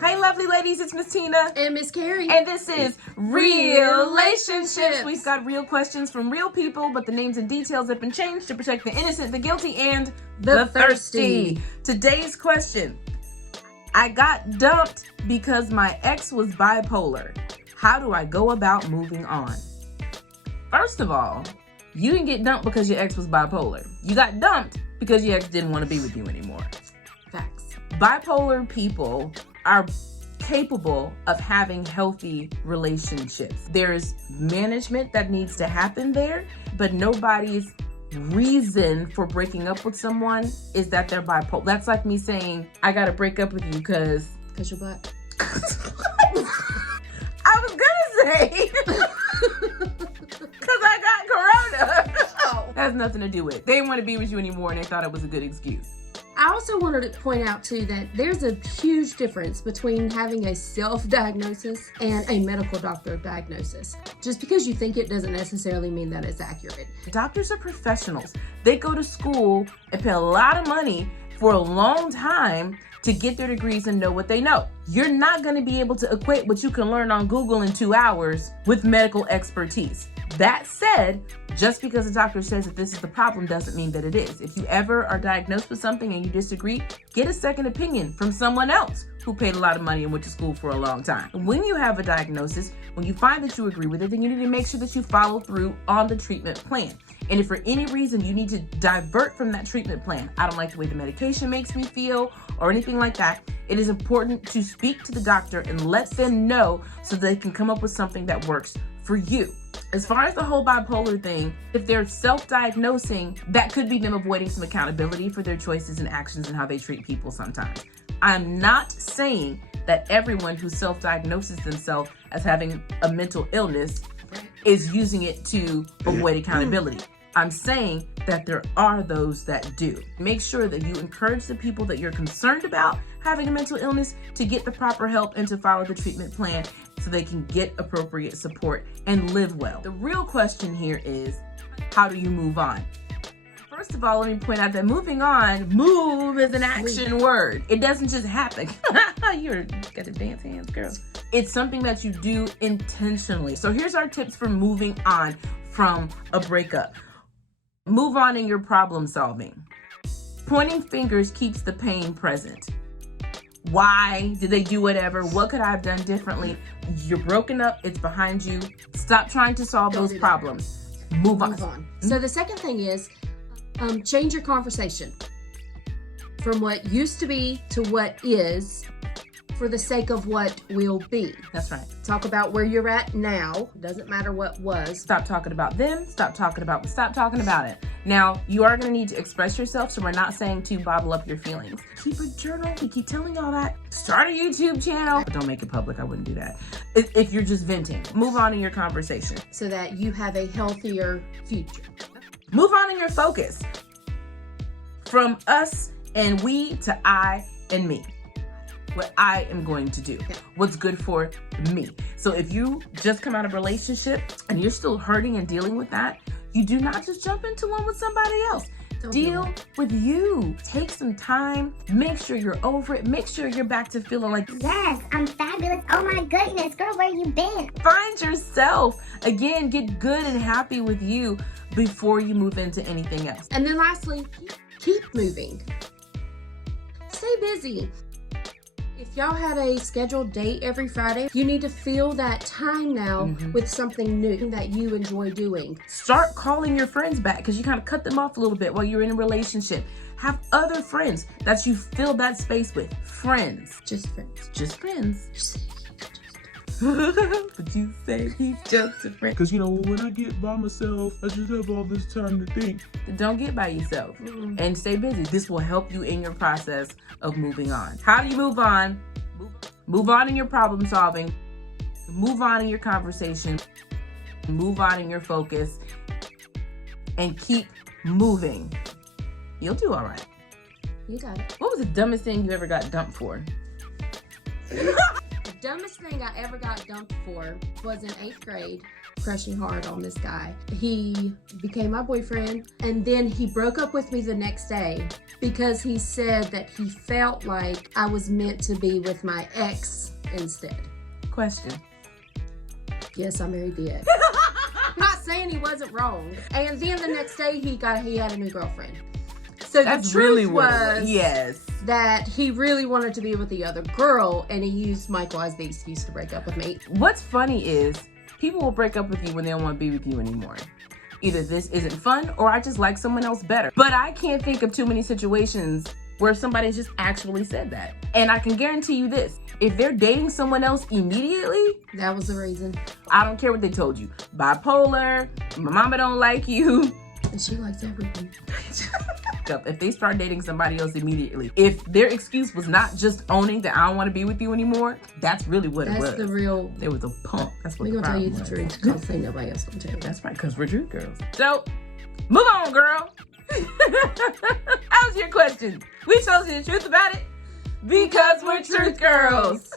Hey lovely ladies, it's Miss Tina and Miss Carrie, and this is Relationships. We've got real questions from real people, but the names and details have been changed to protect the innocent, the guilty, and the thirsty. Today's question: I got dumped because my ex was bipolar. How do I go about moving on? First of all, you didn't get dumped because your ex was bipolar. You got dumped because your ex didn't want to be with you anymore. Facts. Bipolar people are capable of having healthy relationships. There's management that needs to happen there, but nobody's reason for breaking up with someone is that they're bipolar. That's like me saying, I gotta break up with you because you're black. I was gonna say because I got corona. Oh. That has nothing to do with it. They didn't want to be with you anymore and they thought it was a good excuse. I also wanted to point out too that there's a huge difference between having a self-diagnosis and a medical doctor diagnosis. Just because you think it doesn't necessarily mean that it's accurate. Doctors are professionals. They go to school and pay a lot of money for a long time to get their degrees and know what they know. You're not going to be able to equate what you can learn on Google in 2 hours with medical expertise. That said, just because a doctor says that this is the problem doesn't mean that it is. If you ever are diagnosed with something and you disagree, get a second opinion from someone else who paid a lot of money and went to school for a long time. When you have a diagnosis, when you find that you agree with it, then you need to make sure that you follow through on the treatment plan. And if for any reason you need to divert from that treatment plan, I don't like the way the medication makes me feel or anything like that, it is important to speak to the doctor and let them know so they can come up with something that works for you. As far as the whole bipolar thing, if they're self-diagnosing, that could be them avoiding some accountability for their choices and actions and how they treat people sometimes. I'm not saying that everyone who self-diagnoses themselves as having a mental illness is using it to avoid accountability. I'm saying that there are those that do. Make sure that you encourage the people that you're concerned about having a mental illness to get the proper help and to follow the treatment plan so they can get appropriate support and live well. The real question here is, how do you move on? First of all, let me point out that moving on, move is an action word. It doesn't just happen. You got the dance hands, girl. It's something that you do intentionally. So here's our tips for moving on from a breakup. Move on in your problem solving. Pointing fingers keeps the pain present. Why did they do whatever? What could I have done differently? You're broken up. It's behind you. Stop trying to solve those problems. Move on. Mm-hmm. So the second thing is change your conversation from what used to be to what is for the sake of what will be. That's right. Talk about where you're at now. Doesn't matter what was. Stop talking about them. Stop talking about it. Now, you are going to need to express yourself, so we're not saying to bottle up your feelings. Keep a journal. We keep telling y'all that. Start a YouTube channel. But don't make it public. I wouldn't do that. If you're just venting, move on in your conversation. So that you have a healthier future. Move on in your focus. From us and we to I and me. What I am going to do, what's good for me. So if you just come out of a relationship and you're still hurting and dealing with that, you do not just jump into one with somebody else. Deal with you. Take some time. Make sure you're over it. Make sure you're back to feeling like, yes, I'm fabulous. Oh my goodness, girl, where you been? Find yourself. Again, get good and happy with you before you move into anything else. And then lastly, keep moving. Stay busy. If y'all had a scheduled date every Friday, you need to fill that time now with something new that you enjoy doing. Start calling your friends back because you kind of cut them off a little bit while you're in a relationship. Have other friends that you fill that space with. Friends. Just friends. Just friends. But you say he's just a friend. Because, when I get by myself, I just have all this time to think. Don't get by yourself and stay busy. This will help you in your process of moving on. How do you move on? Move on in your problem solving. Move on in your conversation. Move on in your focus. And keep moving. You'll do all right. You got it. What was the dumbest thing you ever got dumped for? The dumbest thing I ever got dumped for was in 8th grade. crushing hard on this guy. He became my boyfriend, and then he broke up with me the next day because he said that he felt like I was meant to be with my ex instead. Question. Yes, I married the ex. Not saying he wasn't wrong. And then the next day he had a new girlfriend. So That's the truth really what it was was. Yes. that he really wanted to be with the other girl, and he used Michael as the excuse to break up with me. What's funny is people will break up with you when they don't want to be with you anymore. Either this isn't fun or I just like someone else better. But I can't think of too many situations where somebody's just actually said that. And I can guarantee you this, if they're dating someone else immediately, That was the reason. I don't care what they told you. Bipolar, my mama don't like you. And she likes everything. If they start dating somebody else immediately, if their excuse was not just owning that I don't want to be with you anymore, that's really what it was. That's the real. There was a punk. That's what We're the gonna tell you problem the was. truth because ain't nobody else gonna tell you. That's right, because we're truth girls. So, move on, girl. That was your question. We told you the truth about it because we're truth girls.